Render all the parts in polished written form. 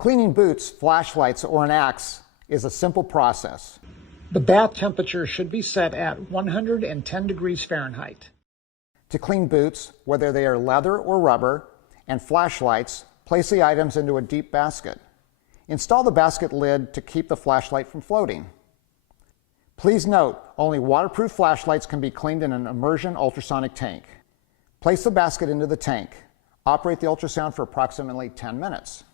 Cleaning boots, flashlights, or an axe is a simple process. The bath temperature should be set at 110 degrees Fahrenheit. To clean boots, whether they are leather or rubber, and flashlights, place the items into a deep basket. Install the basket lid to keep the flashlight from floating. Please note, only waterproof flashlights can be cleaned in an immersion ultrasonic tank. Place the basket into the tank. Operate the ultrasound for approximately 10 minutes.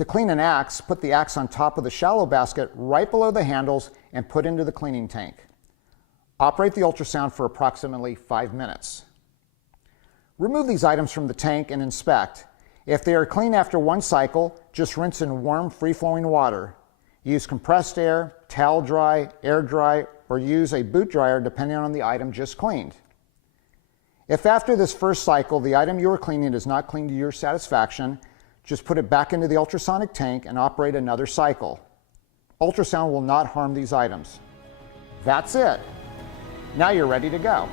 To clean an axe, put the axe on top of the shallow basket right below the handles and put into the cleaning tank. Operate the ultrasound for approximately 5 minutes. Remove these items from the tank and inspect. If they are clean after one cycle, just rinse in warm, free-flowing water. Use compressed air, towel dry, air dry, or use a boot dryer depending on the item just cleaned. If after this first cycle the item you are cleaning is not cleaned to your satisfaction, just put it back into the ultrasonic tank and operate another cycle. Ultrasound will not harm these items. That's it. Now you're ready to go.